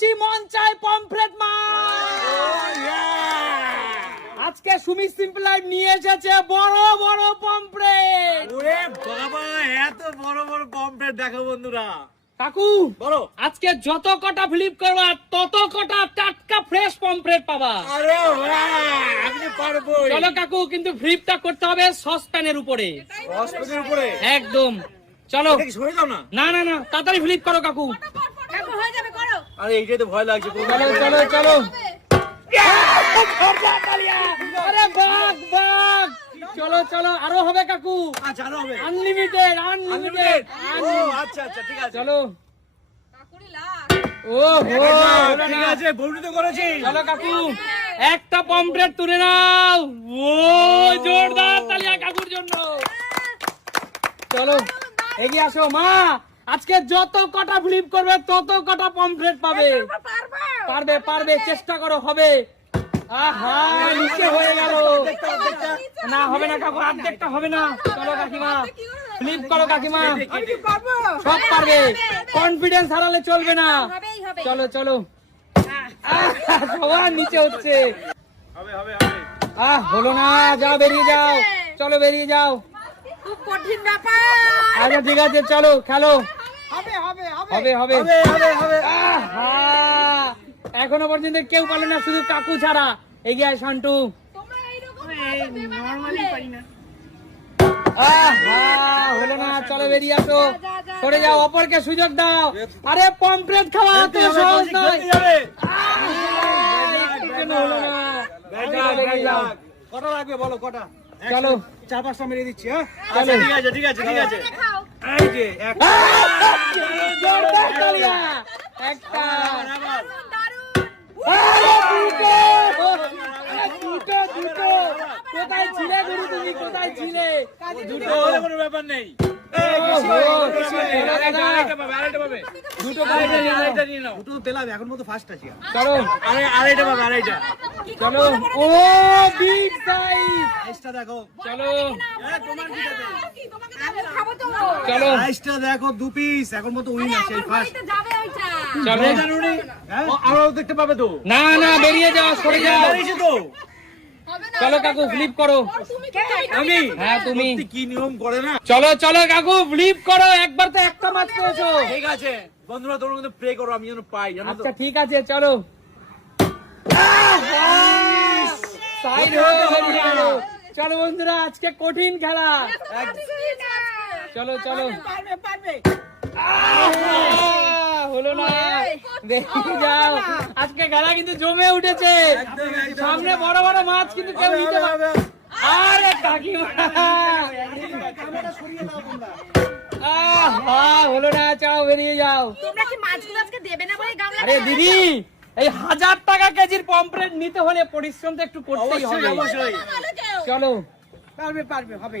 খুশি মন চায় পমফ্রেট মাছ আজকে সুমি সিম্পল লাইফ নিয়ে এসেছে বড় বড় পমফ্রেট। ওরে বাবা এত বড় বড় পম্পেট দেখো বন্ধুরা। কাকু বলো। আজকে যত কটা ফ্লিপ করবা তত কটা টাটকা ফ্রেশ পমফ্রেট পাবা। আরে বাহ, আমি পারব চলো কাকু কিন্তু ফ্লিপটা করতে হবে সসপ্যানের উপরে। হসপিটালের উপরে? একদম। চলো। সরে যাও না? না না না তাড়াতাড়ি ফ্লিপ করো কাকু। কাকু হয়ে যাবে করো আরে এইটাই তো ভয় লাগছে। চলো চলো চলো আরে বাঘ বাঘ চলো চলো আরও হবে কাকু। আচ্ছা আরও হবে। আনলিমিটেড আনলিমিটেড ও আচ্ছা আচ্ছা ঠিক আছে। চলো। কাকুরি ও হো ঠিক আছে তো করেছি। চলো কাকু। একটা পমফ্রেট তুলে নাও। ও জোরদার তালিয়া কাকুর জন্য। চলো এগিয়ে আসো মা। আজকে যত কটা ফ্লিপ করবে তত কটা পমফ্রেট পাবে। পারব পারবে। চেষ্টা করো হবে। আহা নিচে হয়ে গেল। না হবে না কাকু অর্ধেকটা হবে না। চলো কাকিমা ফ্লিপ করো কাকিমা। সব পারবে। কনফিডেন্স হারালে চলবে না। চলো চলো। আহ, সবার নিচে হচ্ছে হবে হবে হবে। আহ হলো না যাও বেরিয়ে যাও। চলো বেরিয়ে যাও। খুব কঠিন ব্যাপার। আচ্ছা ঠিক আছে চলো খেলো। এখনও পর্যন্ত কেউ পালে না শুধু কাকু ছাড়া। এগিয়ে শান্টু। হলো না চলো বেরিয়ে আসো। সরে যাও অপরকে সুযোগ দাও। আরে পমপ্লেট খাওয়া সহজ কটা লাগবে বলো কটা? চলো। চার পাঁচটা মেরে দিচ্ছি হ্যাঁ? আচ্ছা, ঠিক আছে ঠিক আছে ঠিক আছে। এই যে এক একটা আবার দুটো! দুটো, দুটো! কোথায় ছিলে গুরু তুমি কোথায় ছিলে দুটো কোনো ব্যাপার নেই দেখো দু পিস এখন মতো আরও দেখতে পাবে তো না না বেরিয়ে যাওয়া সরে যাও। চলো কাকু ফ্লিপ করো। আমি? হ্যাঁ তুমি। কি নিয়ম করে না? চলো চলো কাকু ফ্লিপ করো একবার তো একটা মাছ পেয়েছ ঠিক আছে। বন্ধুরা তোমরা কিন্তু প্রে করো আমি যেন পাই জানো আচ্ছা ঠিক আছে চলো। সাইড হয়ে। চলো বন্ধুরা আজকে কঠিন খেলা। চলো চলো। পারবে পারবে। হলো না। দেখে যাও। আজকে খেলা কিন্তু জমে উঠেছে। সামনে বড় বড় মাছ কিন্তু কেউ নিতে পারবে আরে কাকিমা। হলো না চাও বেরিয়ে যাও। তোমরা কি মাছগুলো আজকে দেবে না বলে গামলা আরে দিদি এই হাজার টাকা কেজির পম্পলেট নিতে হলে পরিশ্রম তো একটু করতেই হবে। চলো। পারবে পারবে হবে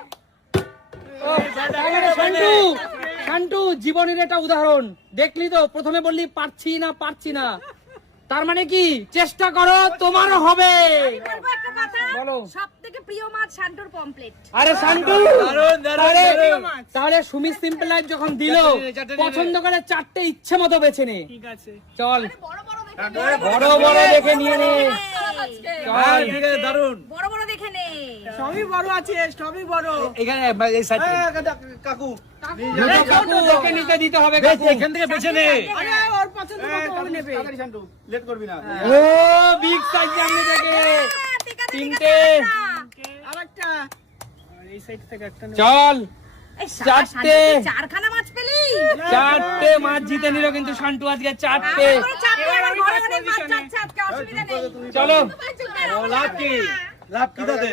শান্টু শান্টু জীবনের এটা উদাহরণ। দেখলি তো প্রথমে বললি পারছি না পারছি না। তার মানে কি? চেষ্টা করো তোমারও হবে। বলব একটা কথা বলো। সব প্রিয় মাছ শান্টুর পমপ্লেট আরে শান্টু! দারুণ, দারুণ, তাহলে। সুমি সিম্পল লাইফ যখন দিল। পছন্দ করে চারটে ইচ্ছে মতো বেছে নে। ঠিক আছে। চল। বড় বড় দেখে বড় বড় দেখে নিয়ে নে। চল দারুণ বড় বড় দেখে নে। সবই বড় আছে সবই বড়। এখানে এই সাইড। কাকু দুটো কাকু ওকে নিতে দিতে হবে এখান থেকে বেছে নে। ওর পছন্দ মতো নেবে। লেট করবি না। ও বিগ সাইজ সামনে থেকে। ঠিক আছে, ঠিক আছে, তিনটে। আরেকটা। আরেকটা। এই সাইড থেকে একটা চল। এই শালা চারটে। চারখানা মাছ পেলি? চারটে মাছ জিতে নিল কিন্তু শান্টু আজকে চারটে। চলো। লাভ কি? লাভ দাদা।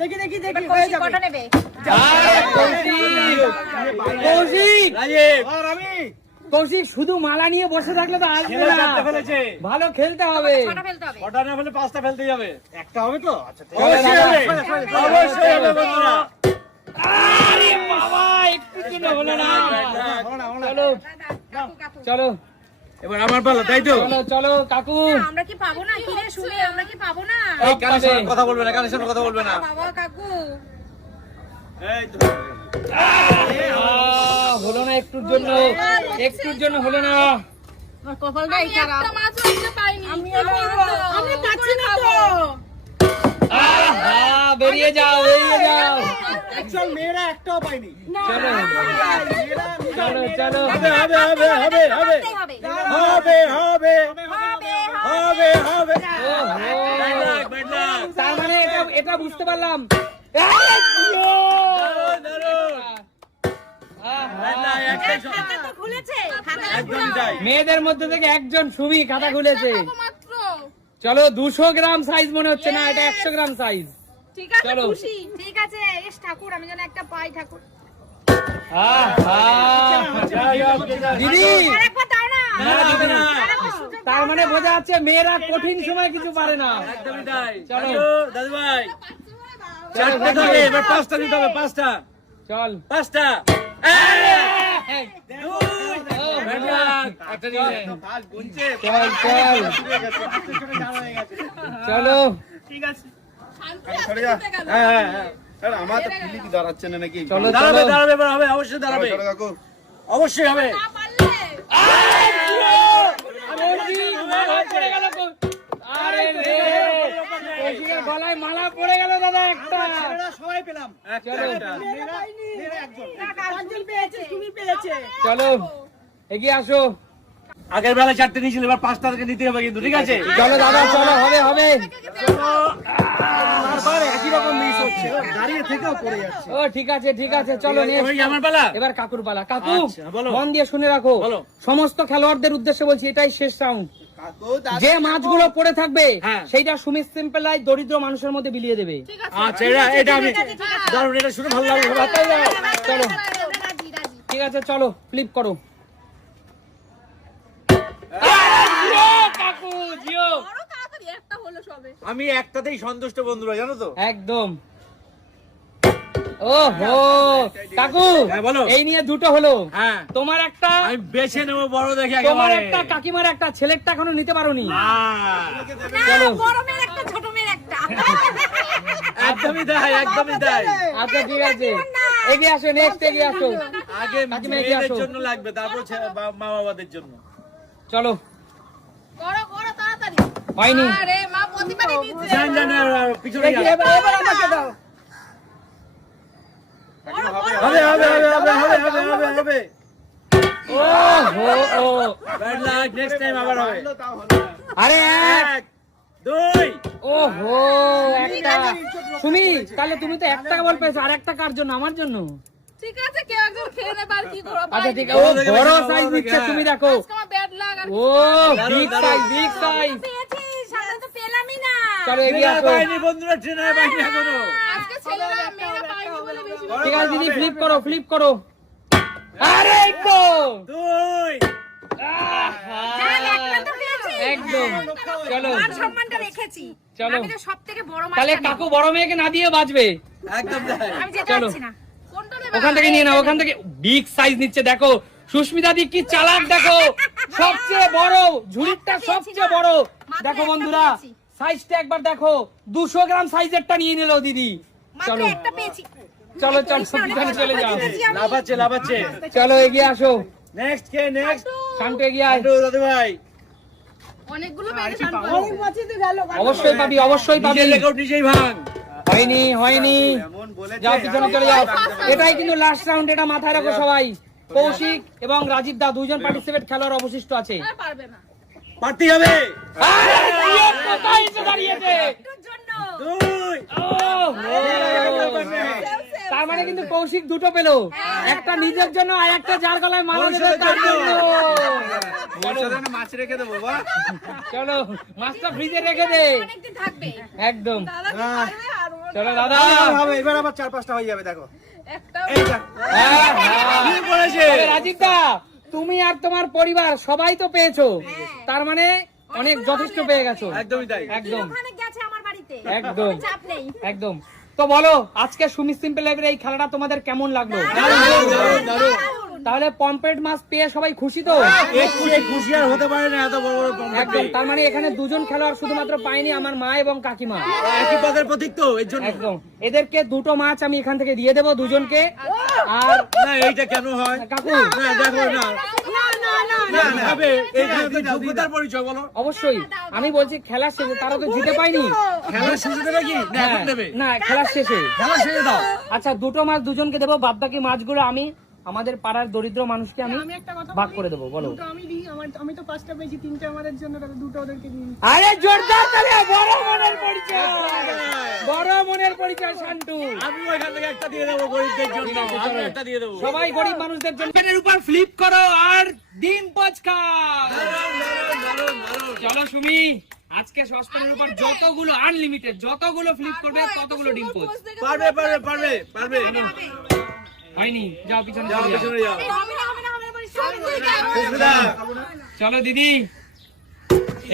দেখি দেখি দেখি কটা নেবে? কৌশিক। কৌশিক। কৌশিক শুধু মালা নিয়ে বসে থাকলে তো আসবে না ফেলেছে। ভালো খেলতে হবে। ছটা ফেলতে হবে। ছটা না ফেলে পাঁচটা ফেলতে যাবে একটা হবে তো? আচ্ছা অবশ্যই হবে। বন্ধুরা আরে বাবা একটু জন্য হলো না। চলো এবার আমার পালা তাই তো? চলো চলো কাকু। আমরা কি পাবো না? কি রে শুনে আমরা কি পাবো না? এই কথা বলবে না কথা বলবে না। বাবা কাকু। হলো না একটুর জন্য একটুর জন্য হলো না। কপালটাই খারাপ। একটা মাছ রাখতে পাইনি। আমি আমি পাচ্ছি না তো। বেরিয়ে যাও বেরিয়ে যাও। অ্যাকচুয়াল মেয়েরা একটাও পাইনি। চলো চলো। চলো হবে হবে হবে হবে হবে। হবে হবে। হবে হবে। হবে হবে ওহো। ব্যাড লাক ব্যাড লাক তার মানে এটা এটা বুঝতে পারলাম। মেয়েদের মধ্যে থেকে একজন সুমি খাতা খুলেছে। চলো দুশো গ্রাম সাইজ মনে হচ্ছে না এটা একশো গ্রাম সাইজ ঠিক আছে খুশি। ঠিক আছে এস ঠাকুর আমি যেন একটা পাই ঠাকুর। যাই হোক, ঠিক আছে। দিদি। আরেকবার দাও না। না, দিদি না। আরেকবার সুযোগ তার মানে বোঝা যাচ্ছে মেয়েরা কঠিন সময় কিছু পারে না। একদমই তাই। চলো। চলো দাদু ভাই চারটে থাকে এবার পাঁচটা দিতে হবে পাঁচটা। চল। পাঁচটা। চলো ঠিক আছে আমার তো দাঁড়াচ্ছে না নাকি চলো দাঁড়াবে দাঁড়াবে অবশ্যই দাঁড়াবে অবশ্যই হবে গলায় মালা পড়ে গেল দাদা একটা। সবাই পেলাম। চলো এগিয়ে আসো। আগের বেলা চারটে নিয়েছিল এবার পাঁচটা থেকে নিতে হবে কিন্তু ঠিক আছে? চলো দাদা চলো হবে হবে। সমস্ত খেলোয়াড়দের উদ্দেশ্যে বলছি এটাই শেষ রাউন্ড যে মাছগুলো পড়ে থাকবে হ্যাঁ। সেইটা সুমিত সিম্পলাই দরিদ্র মানুষের মধ্যে বিলিয়ে দেবে। আচ্ছা এটা এটা আমি দারুণ এটা শুনে ভালো লাগল। চলো। রাজি রাজি ঠিক আছে চলো ফ্লিপ করো। কাকু জিও। বড় তাড়াতাড়ি একটা হলো সবে। আমি একটাতেই সন্তুষ্ট বন্ধুরা জানো তো? একদম। ও কাকু হ্যাঁ, বলো। এই নিয়ে দুটো হলো। হ্যাঁ। তোমার একটা আমি বেছে নেব বড় দেখে তোমার একটা কাকিমার একটা ছেলেরটা এখনও নিতে পারোনি। চলো। বড় মেয়ের একটা ছোট মেয়ের একটা। একদমই তাই একদমই তাই। আচ্ছা ঠিক আছে। এগিয়ে আসো নেক্সট এগিয়ে আসো। আগে মেয়েদের জন্য লাগবে তারপর মা বাবাদের জন্য। চলো। তাড়াতাড়ি। হয়নি। আরে মা প্রতিবারই দিচ্ছে জান জান আর- আর পিছনে যান। এবার এবার আমাকে দাও। হবে হবে হবে হবে হবে হবে হবে। হবে ও হো ও ব্যাড লাক নেক্সট টাইম আবার হবে। তাও হলো না। আরে এক দুই। ও হো একটা। সুমি তাহলে তুমি তো একটা বল পেয়েছ আর একটা কার জন্য? আমার জন্য? ঠিক আছে কেউ একজন খেয়ে নেবে আর কি করব? আচ্ছা ঠিক আছে। ও বড় সাইজ নিচ্ছে তুমি দেখো। ব্যাড লাগ ও বিগ সাইজ বিগ সাইজ পেয়েছি সামনে তো পেলামই না। চলো এগিয়ে আসো। বন্ধুরা ট্রেনার পাইনি এখনও। আজকে ছেলেরা মেয়েরা পাইনি বলে বেশি ঠিক আছে দিদি ফ্লিপ করো ফ্লিপ করো। আরে তো দুই আহা! একটা তো পেয়েছি একদম। চলো। সম্মানটা রেখেছি। চলো। আমি তো সব বড় তাহলে কাকু বড় মেয়েকে না দিয়ে বাঁচবে একদম আমি যেতে পারছি না। ওখান থেকে নিয়ে নাও ওখান থেকে বিগ সাইজ নিচ্ছে দেখো। সুস্মিতা দি কি চালাক দেখো। সবচেয়ে বড় ঝুড়িটা সবচেয়ে বড়। দেখো বন্ধুরা সাইজটা একবার দেখো। দুশো গ্রাম সাইজেরটা নিয়ে নিল দিদি। চলো। একটা পেয়েছি। চলো চলো পিছনে চলে যাও। লাফাচ্ছে লাফাচ্ছে। চলো এগিয়ে আসো। নেক্সট কে নেক্সট শান্ত এগিয়ে আয়। দাদু ভাই। অনেকগুলো পেয়েছি অবশ্যই পাবি অবশ্যই পাবি। রেকর্ড নিজেই ভাঙ। হয়নি হয়নি। যাও পিছনে চলে যাও। এটাই কিন্তু লাস্ট রাউন্ড এটা মাথায় রাখো সবাই। কৌশিক এবং রাজীব দা দুজন পার্টিসিপেট খেলোয়াড় অবশিষ্ট আছে। পারবে না। পারতে হবে। আরে, কোথায় এসে দাঁড়িয়েছে? দুই। ওহ, তার মানে কিন্তু কৌশিক দুটো পেল। একটা নিজের জন্য আর একটা যার গলায় মালা দেবে তার জন্য। মাছ রেখে দেবো চলো মাছটা ফ্রিজে রেখে দে। একদম। আর ও চলো দাদা। হবে, এবার আবার চার পাঁচটা হয়ে যাবে দেখো। হ্যাঁ, হ্যাঁ। রাজীব দা তুমি আর তোমার পরিবার সবাই তো পেয়েছ। তার মানে অনেক যথেষ্ট পেয়ে গেছো। একদমই তাই। একদম। ওখানে গেছে আমার বাড়িতে। একদম। কোনো চাপ নেই। একদম। তো বলো আজকে সুমি সিম্পল লাইভের এই খেলাটা তোমাদের কেমন লাগল? তাহলে পম্পেট মাছ পেয়ে সবাই খুশি তো? খুশি আর হতে পারে না এত বড় বড় একদম তার মানে এখানে দুজন খেলোয়াড় শুধুমাত্র পাইনি আমার মা এবং কাকিমা। একই পদের প্রতীক তো এর জন্য। একদম। এদেরকে দুটো মাছ আমি এখান থেকে দিয়ে দেবো দুজনকে। আর না এইটা কেন হয়? কাকু। না দেখো না। না না হবে এইখানে তো যোগ্যতার পরিচয় বলো? অবশ্যই। আমি বলছি খেলার শেষে তারা তো জিতে পাইনি খেলার শেষে দেবে কি? না এখন হ্যাঁ, না খেলার শেষে। খেলার শেষে দাও। আচ্ছা দুটো মাছ দুজনকে দেবো বাদ বাকি মাছগুলো আমি আমাদের পাড়ার দরিদ্র মানুষকে আমি আমি একটা কথা ভাগ করে দেবো বলো। আমি দিই আমার আমি তো পাঁচটা পেয়েছি তিনটে আমাদের জন্য তাহলে দুটো ওদেরকে দিই আরে জোরদার তালে বড় মনের পরিচয়। বড় মনের পরিচয় শান্টু। আমি ওইখান থেকে একটা দিয়ে দেবো গরিবদের জন্য। আমি একটা দিয়ে দেবো। সবাই গরিব মানুষদের জন্য। পেনের উপর ফ্লিপ করো আর ডিম পোচ খাও চলো সুমি আজকে সসপ্যানের উপর যতগুলো আনলিমিটেড যতগুলো ফ্লিপ করবে ততগুলো ডিম পোচ। পারবে পারবে। পারবে পারবে। হয়নি যাও পিছনে যাও চলে। পেছনে যাও। দিদি।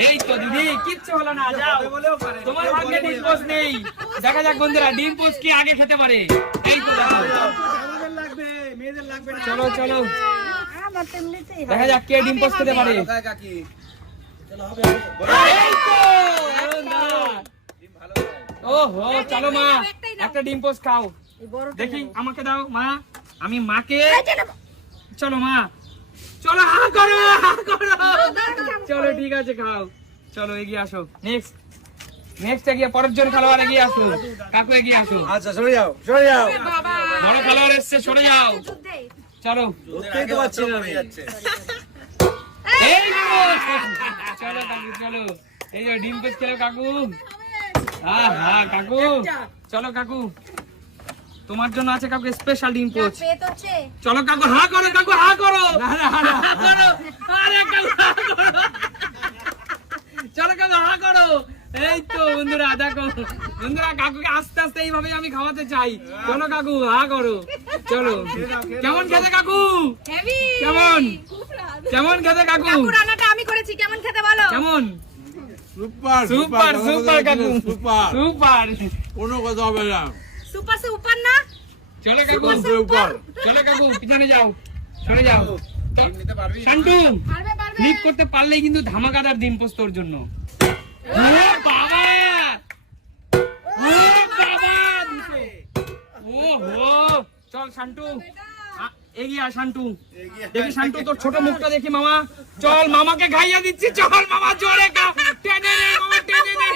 এই তো দিদি কিচ্ছু হলো না যাও। তোমার ভাগ্যে ডিম পোচ নেই। দেখা যাক বন্ধুরা ডিম পোচ কি আগে খেতে পারে? এই তো চলো চলো। দেখা যাক কে ডিম পোচ খেতে পারে। দাঁড়া। ওহো চলো মা একটা ডিম পোচ খাও। দেখি আমাকে দাও মা। আমি মাকে চলো মা। চলো হা করো হা করো। চলো ঠিক আছে খাও। চলো এগিয়ে আসো। নেক্সট নেক্সট এগিয়ে পরের জন খেলোয়াড় এগিয়ে আসো কাকু এগিয়ে আসো আচ্ছা সরে যাও সরে যাও। বড় খেলোয়াড় এসছে সরে যাও। চলো। তো পারছি না এই চলো কাকু চলো। এই যে ডিম খেলো কাকু। হ্যাঁ হ্যাঁ কাকু চলো কাকু। তোমার জন্য আছে কাকু স্পেশাল ডিম পোচ। চলো কাকু হা করো কাকু হা করো। আরে কাকু চলো কাকু হা করো। এই তো বন্ধুরা দেখো। বন্ধুরা কাকুকে আস্তে আস্তে এইভাবে আমি খাওয়াতে চাই। চলো কাকু হা করো। চলো। কেমন খেতে কাকু? কেমন? কেমন খেতে কাকু? কাকু রান্নাটা আমি করেছি। কেমন খেতে বলো? কেমন? সুপার সুপার সুপার কাকু। সুপার। সুপার। কোনো কথা হবে না। সুপার সে উপর না? চলো কাকু। সুপার চলো কাকু পিছনে যাও। সরে যাও। নিতে পারবি শান্টু পারবে পারবে। করতে পারলেই কিন্তু ধামাকাদার দিন পোস্ত তোর জন্য। ও বাবা! ও বাবা! দুটো ও হো। চল শান্টু এগিয়ে আয় শান্টু দেখি শান্টু তোর ছোট মুখটা দেখি মামা। চল মামাকে খাইয়া দিচ্ছি। চল মামা জোরে খা টেনে নে মামা টেনে নে।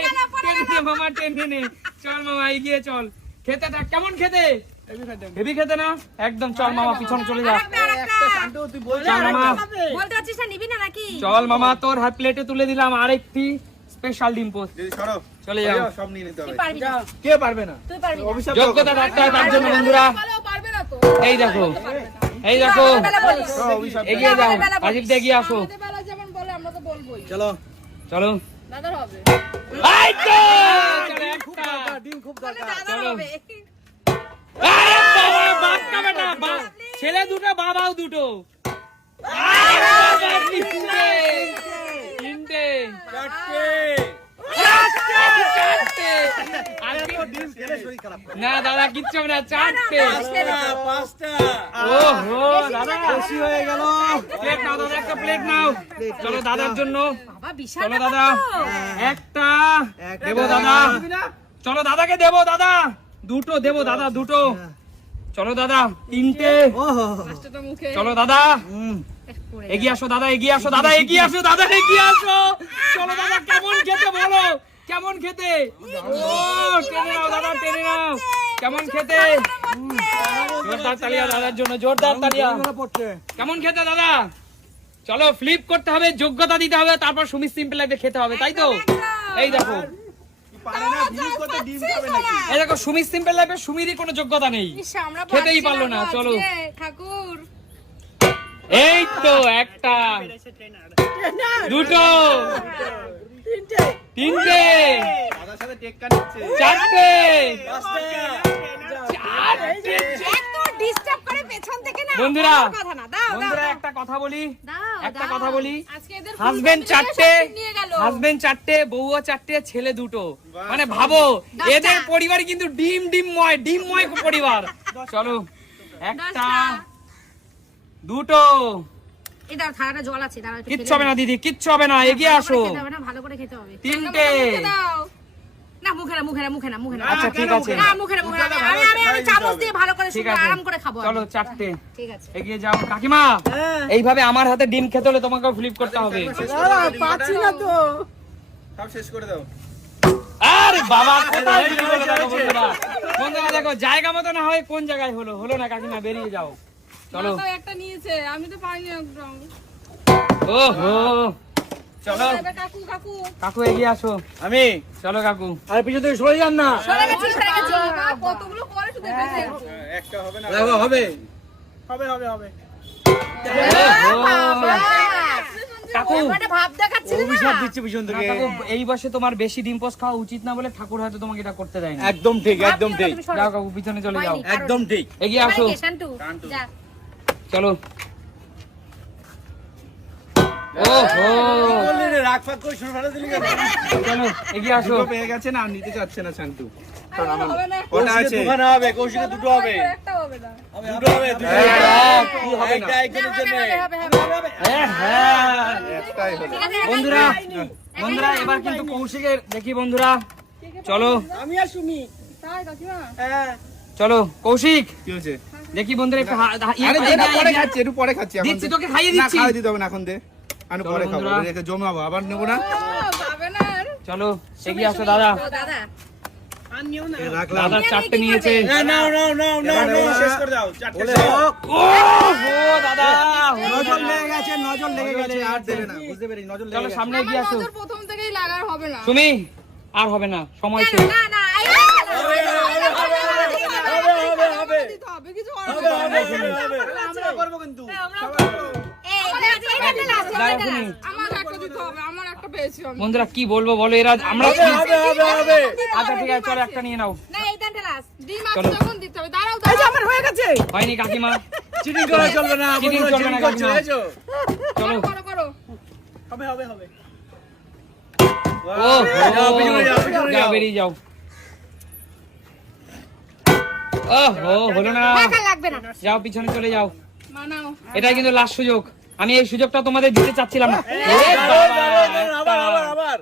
টেনে নে মামা টেনে নে। চল মামা এগিয়ে চল। খেতে থাক কেমন খেতে? হেভি খেতে না? একদম চল মামা পিছনে চলে যা। আরেকটা, আরেকটা। চল মামা। বলতে পারছিস না নিবি না নাকি? চল মামা তোর হাত প্লেটে তুলে দিলাম আরেকটি স্পেশাল ডিম পোস্ট চলে যাও। সব নিয়ে নিতে হবে। কে পারবে না? তুই পারবি যোগ্যতা রাখতে হয় তার জন্য বন্ধুরা। বলো পারবে না তো। এই দেখো। এই দেখো। এগিয়ে যাও। রাজীব দা এগিয়ে আসো। বেলা যেমন বলে আমরা তো বলবোই। চলো। চলো। দাদার হবে। এই তো! চলো, একটা। ডিম খুব দাদার হবে। আরে বাপ কা বেটা, বা- ছেলে দুটো বাবাও দুটো। তিনটে। তিনটে। চারটে। চারটে না দাদা কিচ্ছু না চারটে। পাঁচটা পাঁচটা। ও হো দাদা। বেশি হয়ে গেল। প্লেট নাও দাদা একটা প্লেট নাও। চলো দাদার জন্য। চলো দাদা। একটা। দেবো দাদা। চলো দাদাকে দেবো দাদা। দুটো দেবো দাদা দুটো। চলো দাদা তিনটে। চলো দাদা। এগিয়ে আসো দাদা এগিয়ে আসো দাদা এগিয়ে আসো দাদা এগিয়ে আসো। চলো দাদা কেমন খেতে বলো? কেমন খেতে? ও টেনে নাও দাদা টেনে নাও। কেমন খেতে? জোরদার তালিয়া দাদার জন্য জোরদার তালিয়া। কেমন খেতে দাদা? চলো ফ্লিপ করতে হবে যোগ্যতা দিতে হবে তারপর সুমিত সিম্পল লাইফে খেতে হবে তাই তো? এই দেখো। এই দেখো সুমিত সিম্পল লাইফে সুমিরই কোনো যোগ্যতা নেই। খেতেই পারল না, চলো। ঠাকুর। এই তো একটা। দুটো। তিনটে। চারটে। চারটে। এত ডিস্টার্ব করে পেছন থেকে না বন্ধুরা কোনো কথা না। দাও দাও বন্ধুরা একটা কথা বলি। দাও, একটা কথা বলি। এদের হাজবেন্ড চারটে কম্বিনেশন নিয়ে গেল। হাজবেন্ড চারটে বউও চারটে ছেলে দুটো। মানে ভাবো এদের পরিবার কিন্তু ডিম ডিমময় ডিমময় পরিবার। চলো একটা দুটো। কিচ্ছু হবে না দিদি কিচ্ছু হবে না এগিয়ে আসো। ভালো করে খেতে হবে। তিনটে। না মুখে না মুখে না মুখে না মুখে না। আচ্ছা ঠিক আছে। না? মুখে না মুখে না। আমি আমি আমি চামচ দিয়ে ভালো করে ঠিক আরাম করে খাব চলো আমি। ঠিক আছে। এগিয়ে যাও। কাকিমা এইভাবে আমার হাতে ডিম খেতে হলে তোমাকে ফ্লিপ করতে হবে। পাচ্ছি না তো। সব শেষ করে দাও। আরে বাবা কোথায় চলে দেখো বন্ধুরা। বন্ধুরা দেখো জায়গা মতো না হয় কোন জায়গায় হলো? হলো না কাকিমা বেরিয়ে যাও। চলো। একটা নিয়েছে আমি তো পাইনি একদম। ওহো। চলো। কাকু কাকু। কাকু এগিয়ে আসো। আমি? চলো কাকু। আর পিছন থেকে সরে যান না। সরে গেছি সরে গেছি। কতগুলো পরে শুধু একটা হবে না। হবে। হবে হবে হবে। কাকু মানে ভাব না? দিচ্ছে পিছন থেকে। কাকু এই বয়সে তোমার বেশি ডিম খাওয়া উচিত না বলে ঠাকুর হয়তো তোমাকে এটা করতে দেয়নি। একদম ঠিক একদম ঠিক। যাও কাকু পিছনে চলে যাও। একদম ঠিক। এগিয়ে আসো। চলো ওহো বললি রে, রাগ ফাগ করে শুরু ফেলে দিলি কেন? চলো এগিয়ে আসো। পেয়ে গেছে না? নিতে চাচ্ছে না শান্তু? হবে না। কটা আছে? দুখানা হবে কৌশিকের দুটো হবে। দুটো দুটো একটা একজনের জন্য বন্ধুরা বন্ধুরা এবার কিন্তু কৌশিকের দেখি বন্ধুরা। চলো। আমি আর সুমি। হ্যাঁ। চলো কৌশিক। কি হচ্ছে দেখি বন্ধুরা একটু পরে খাচ্ছি দিচ্ছি তোকে খাইয়ে না দিচ্ছি। দিতে হবে না এখন দে। আমি পরে খাব রেখে জমাবো আবার নেব না পাবে না চলো এগিয়ে আসো দাদা দাদা চারটে নিয়েছে চলো সামনে এগিয়ে আসো প্রথম থেকেই লাগার হবে না তুমি আর হবে না সময় শেষ হবে হবে হবে হবে কিছু আমরা করব কিন্তু বন্ধুরা কি বলব বলো? এরা আমরা আচ্ছা ঠিক আছে চলো একটা নিয়ে নাও। না এই তিনটে লাস্ট ডিম আছে চলো। যখন দিতে হবে দাঁড়াও এই যে দাঁড়াও আমার হয়ে গেছে। হয়নি কাকিমা। চিটিং করা চলবে না Cheating চলবে না, কাকিমা। চলো। করো করো হবে হবে হবে। ও যাও, পিছনে। বেরিয়ে যাও। ও হলো না। যাও চলে যাও। মানাও। এটা কিন্তু লাস্ট সুযোগ। আমি এই সুযোগটা তোমাদের দিতে চাচ্ছিলাম না। আবার আবার আবার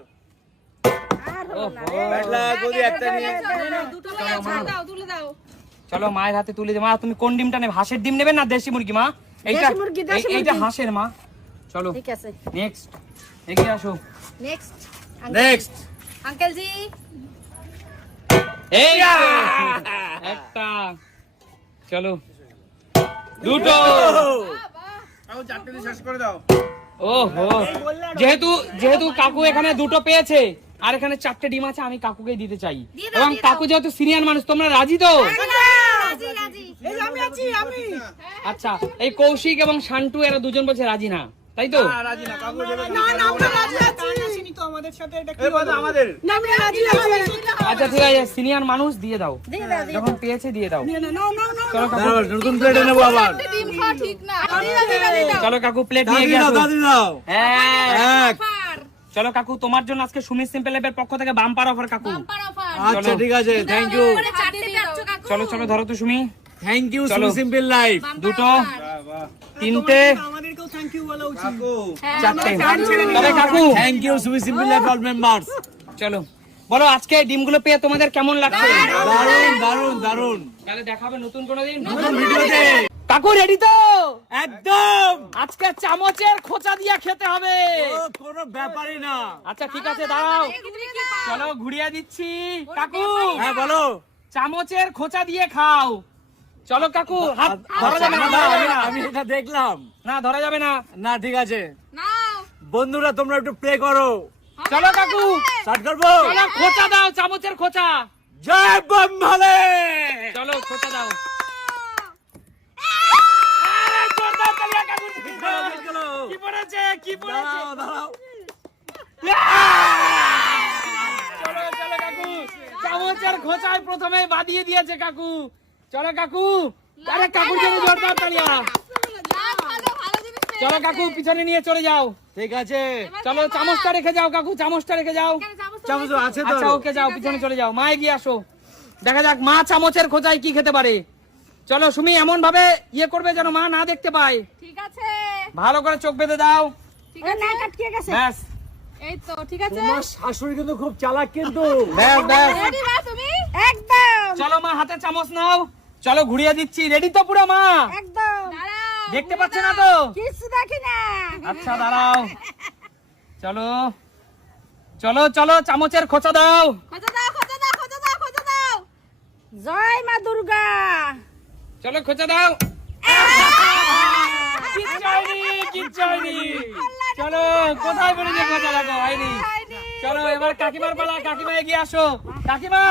চলো মায়ের হাতে তুলে দে। মা তুমি কোন ডিমটা নেবে? হাঁসের ডিম নেবে না দেশি মুরগি মা? এইটা দেশি মুরগি, দেশি এই- এইটা হাঁসের মা। চলো ঠিক আছে। নেক্সট এগিয়ে আসো। নেক্সট নেক্সট আঙ্কেল জি এই একটা। চলো। দুটো। ওহো যেহেতু যেহেতু কাকু এখানে দুটো পেয়েছে আর এখানে চারটে ডিম আছে আমি কাকুকে দিতে চাই। এবং কাকু যেহেতু সিনিয়র মানুষ তোমরা রাজি তো? রাজি রাজি এই যে আমি আছি আমি। আচ্ছা এই কৌশিক এবং শান্টু এরা দুজন বলছে রাজি না তাই তো? রাজি না কাকু না না আমরা রাজি আছি। তো আমাদের সাথে এটা কি আমাদের। না আমরা রাজি আছি আচ্ছা ঠিক আছে সিনিয়র মানুষ দিয়ে দাও। দিয়ে দাও যখন পেয়েছে দিয়ে দাও। না না না না চলো কাকু। নতুন প্লেটে নেব আবার। ডিম খাওয়া ঠিক না। চলো কাকু প্লেট নিয়ে গিয়ে দাও। দাদি দাও হ্যাঁ চলো কাকু তোমার জন্য আজকে সুমিত সিম্পল ল্যাবের পক্ষ থেকে বাম্পার অফার কাকু। আচ্ছা ঠিক আছে থ্যাংক ইউ চলো চলো ধরো তো সুমি। থ্যাংক ইউ চলো। সিম্পল লাইফ দুটো তিনটে। থ্যাংক ইউ বলা উচিত। তবে কাকু thank you Sumi simple life members চলো। বলো আজকে ডিমগুলো পেয়ে তোমাদের কেমন লাগছে? দারুণ দারুণ দারুণ তাহলে দেখাবে নতুন কোনো দিন? নতুন ভিডিওতে কাকু রেডি তো? একদম। আজকে চামচের খোঁচা দিয়ে খেতে হবে। ও, কোনো ব্যাপারই না। আচ্ছা ঠিক আছে দাঁড়াও। চলো ঘুরিয়ে দিচ্ছি। কাকু! হ্যাঁ বলো। চামচের খোঁচা দিয়ে খাও। চলো কাকু হাত ধরা যাবে না আমি- এটা দেখলাম। না ধরা যাবে না। না ঠিক আছে। বন্ধুরা তোমরা একটু প্লে করো। চলো কাকু। স্টার্ট করব? চলো খোঁচা দাও চামচের খোঁচা। জয় বম্বালে! চলো খোঁচা দাও। কি পড়েছে কি পড়েছে? দাঁড়াও দাঁড়াও। চলো চলো কাকু। চামচের খোঁচায় প্রথমে বাদিয়ে দিয়েছে কাকু। চলো কাকু আরে কাকুর জন্য জোরদার তালিয়া চলো কাকু পিছনে নিয়ে চলে যাও। ঠিক আছে। চলো চামচটা রেখে যাও কাকু চামচটা রেখে যাও। চামচ। আছে তো। আচ্ছা ওকে যাও পিছনে চলে যাও। মা এগিয়ে আসো। দেখা যাক মা চামচের খোঁজায় কি খেতে পারে। চলো সুমি এমন ভাবে ইয়ে করবে যেন মা না দেখতে পায়। ঠিক আছে। ভালো করে চোখ বেঁধে দাও। ঠিক আছে। গেছে। ব্যাস। এই তো ঠিক আছে। তোমার শাশুড়ি কিন্তু খুব চালাক কিন্তু। ব্যাস ব্যাস। তুমি? একদম। চলো মা হাতে চামচ নাও। চলো ঘুরিয়ে দিচ্ছি। রেডি তো পুরো মা? একদম। দেখতে পাচ্ছে না তো? কিছু দেখি না। আচ্ছা দাঁড়াও। চলো। চলো চলো চামচের খোঁচা দাও। দাও দাও দাও দাও। জয় মা দুর্গা। চলো খোঁচা দাও। চলো কোথায় পড়েছে খোঁচা হয়নি? চলো এবার কাকিমার পালা। কাকিমা এগিয়ে আসো। কাকিমা!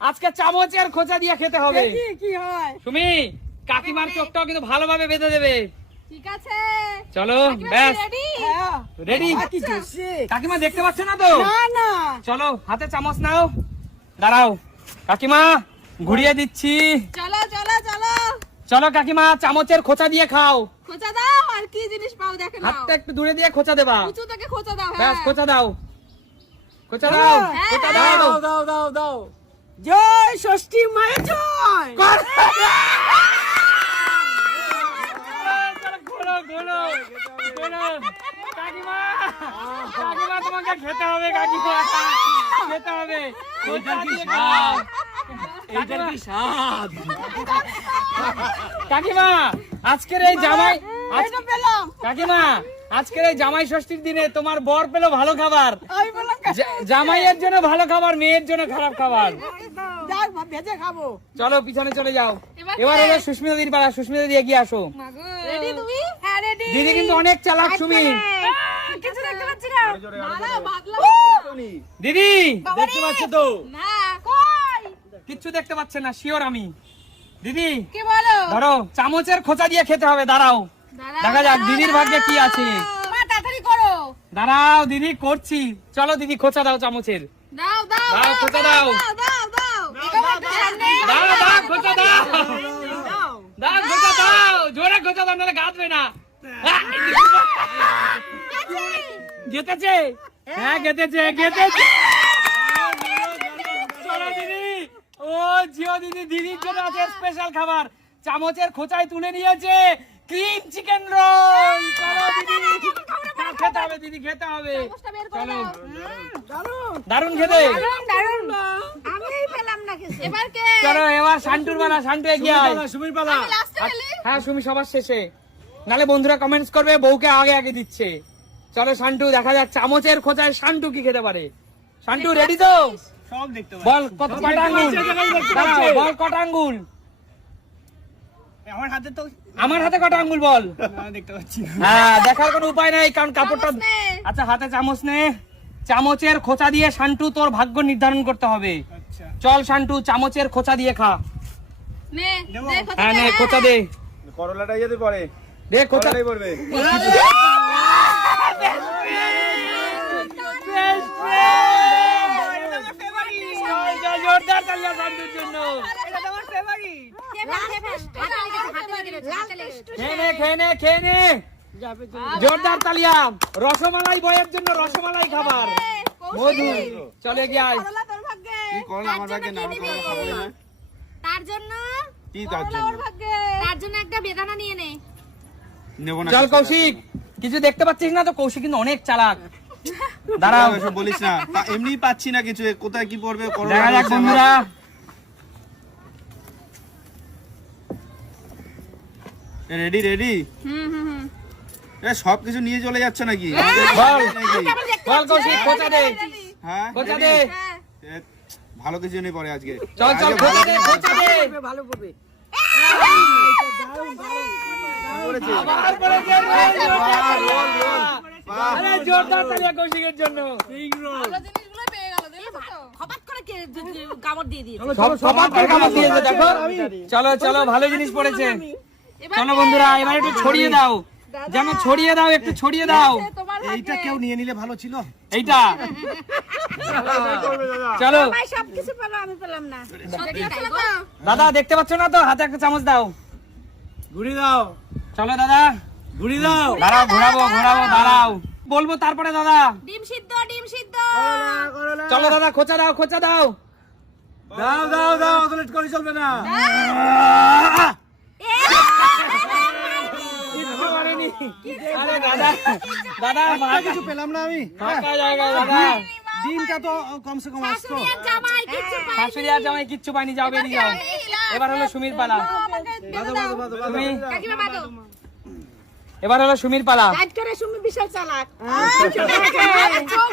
আজকে চামচের খোঁচা দিয়ে খেতে হবে। কি কি হয়। সুমি কাকিমার চোখটাও কিন্তু ভালোভাবে বেঁধে দেবে। ঠিক আছে। চলো ব্যাস। রেডি কাকিমা দেখতে পাচ্ছে না তো? না না। চলো হাতে চামচ নাও। দাঁড়াও। কাকিমা ঘুরিয়ে দিচ্ছি। চলো চলো চলো। চলো কাকিমা চামচের খোঁচা দিয়ে খাও। খোঁজা দাও আর কি জিনিস পাও দেখে নাও। হাতটা একটু দূরে দিয়ে খোঁচা দেবা। উঁচু থেকে খোঁজা দাও ব্যাস হ্যাঁ। খোঁচা দাও। খোঁচা দাও। হ্যাঁ, খোঁচা হ্যাঁ। দাও দাও দাও দাও। জয় ষষ্ঠী মায়ের জয়। কাকিমা কাকিমা তোমাকে খেতে হবে কাকিমা। খেতে হবে। খোঁচা দিয়ে খাও। এইটার কি স্বাদ? কাকিমা আজকের এই জামাই আজ- এটা পেলাম। কাকিমা আজকের এই জামাই ষষ্ঠীর দিনে তোমার বর পেল ভালো খাবার। জামাইয়ের জন্য ভালো খাবার মেয়ের জন্য খারাপ খাবার। ভেজে খাব। চলো পিছনে চলে যাও। এবার এবার সুস্মিতা দিদির পাড়া সুস্মিতা দিদি এগিয়ে আসো। রেডি তুমি? হ্যাঁ রেডি দিদি কিন্তু অনেক চালাক সুমি। দিদি দেখতে পাচ্ছ তো? কিচ্ছু দেখতে পাচ্ছে না শিওর আমি। দিদি ধরো চামচের খোঁচা দিয়ে খেতে হবে দাঁড়াও। দেখা যাক দিদির ভাগ্যে কি আছে। দাঁড়াও দিদি করছি। চলো দিদি খোঁচা দাও চামচের। দাও দাও দাও, খোঁচা দাও। দাও। খোঁচা দাও। দাও খোঁচা দাও। জোরে খোঁচা দাও নাহলে গাঁথবে না। গেতেছে হ্যাঁ। গেতেছে গেতেছে চলো দিদি। ও জিও দিদি দিদির জন্য আছে স্পেশাল খাবার। চামচের খোঁচায় তুলে নিয়েছে। ক্রিম চিকেন রোল চলো দিদি খেতে হবে দিদি খেতে হবে চামচটা বের করে চলো দারুণ খেতে দারুণ আমি পেলাম না কিছু এবার কে চলো এবার শান্টুর বানা শান্টু এগিয়ে আয় সুমির গেলি হ্যাঁ সুমি সবার শেষে নালে বন্ধুরা কমেন্টস করবে বউকে আগে আগে দিচ্ছে চলো শান্টু দেখা যাক চামচের খোঁচায় শান্টু কি খেতে পারে শান্টু রেডি তো সব দেখতে বল কত কটা আঙ্গুল বল কটা আঙ্গুল আমার হাতে তো আমার হাতে কটা আঙ্গুল বল? দেখতে পাচ্ছি হ্যাঁ দেখার কোনো উপায় নাই কারণ কাপড়টা আচ্ছা হাতে চামচ নে। চামচের খোঁচা দিয়ে শান্টু তোর ভাগ্য নির্ধারণ করতে হবে। আচ্ছা। চল শান্টু চামচের খোঁচা দিয়ে খা। নে হ্যাঁ নে খোঁচা দে। করলাটা যেতে পারে দে খোঁচা পড়বে। জোরদার শান্তুর জন্য। খেয়ে খেয়ে নে খেয়ে নে। জোরদার তালিয়া রসমালাই বয়ের জন্য রসমালাই খাবার। মধু চলে গিয়ে কি করলা আমার ভাগ্যে না আমি খাব না তার জন্য? কি তার জন্য? তার জন্য একটা বেদানা নিয়ে নে। নেব না চল কৌশিক কিছু দেখতে পাচ্ছিস না তো? কৌশিক কিন্তু অনেক চালাক। দাঁড়াও। এসব বলিস না। এমনি পাচ্ছি না কিছু। কোথায় কি পড়বে? দেখা যাক বন্ধুরা। রেডি রেডি হুম হুম হুম। এ সব কিছু নিয়ে চলে যাচ্ছে নাকি? বল। বল কৌশিক খোঁচা দে। হ্যাঁ খোঁচা দে। হ্যাঁ। ভালো কিছু নেই পরে আজকে। চল চল দে দে। ভালো কৌশিকের জন্য। চলো চলো ভালো জিনিস পড়েছে। চলো বন্ধুরা এবার একটু ছড়িয়ে দাও। যেন ছড়িয়ে দাও একটু ছড়িয়ে দাও। এইটা কেউ নিয়ে নিলে ভালো ছিল? এইটা। চলো। দাদা দেখতে পাচ্ছ না তো? হাতে একটা চামচ দাও। ঘুরি দাও। চলো দাদা। ঘুরি দাও। দাঁড়াও ঘোরাবো ঘোরাবো দাঁড়াও। বলব তারপরে দাদা। ডিম সিদ্ধ ডিম সিদ্ধ। চলো দাদা খোঁচা দাও খোঁচা দাও। দাও দাও দাও অত লেট করে চলবে না। আরে দাদা দাদা ফাঁকা- কিছু পেলাম না আমি। ফাঁকা জায়গা দাদা। দিনটা তো কমসে কম আসতো। শাশুড়ি আর জামাই কিচ্ছু পাইনি যাও বেরিয়ে যাও। এবার হলো সুমির পালা। তুমি? এবার হলো সুমির পালা। কাজ করে সুমি বিশাল চালাক।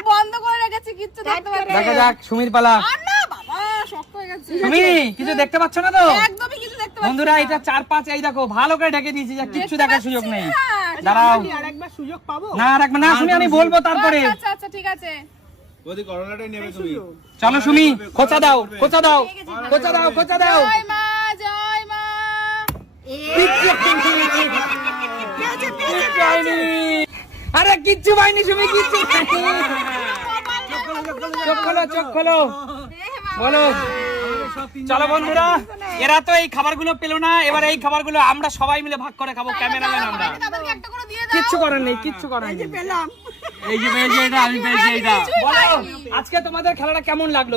বন্ধ করে রেখেছি কিচ্ছু দেখা যাক সুমির পালা। কিছু দেখতে পাচ্ছ না তো? একদমই কিছু দেখতে বন্ধুরা এটা চার পাঁচ এই দেখো ভালো করে ঢেকে দিয়েছি যে কিচ্ছু দেখার সুযোগ নেই। দাঁড়াও। আর সুযোগ পাবো? না রাখবে না শুনি আমি বলব তারপরে। আচ্ছা আচ্ছা ঠিক আছে। বৌদি করোনাটাই নেবে তুমি। চলো সুমি খোঁচা দাও খোঁচা দাও খোঁচা দাও খোঁচা দাও। জয় মা জয় মা। আরে কিচ্ছু পাইনি সুমি কিচ্ছু চোখ খোলো চোখ খোলো। বলো। চলো বন্ধুরা এরা তো এই খাবারগুলো পেল না এবার এই খাবারগুলো আমরা সবাই মিলে ভাগ করে খাব ক্যামেরাম্যান আমরা। কিচ্ছু করার নেই কিচ্ছু করার নেই। এই যে পেয়েছি এটা আমি পেয়েছি এটা বলো আজকে তোমাদের খেলাটা কেমন লাগল?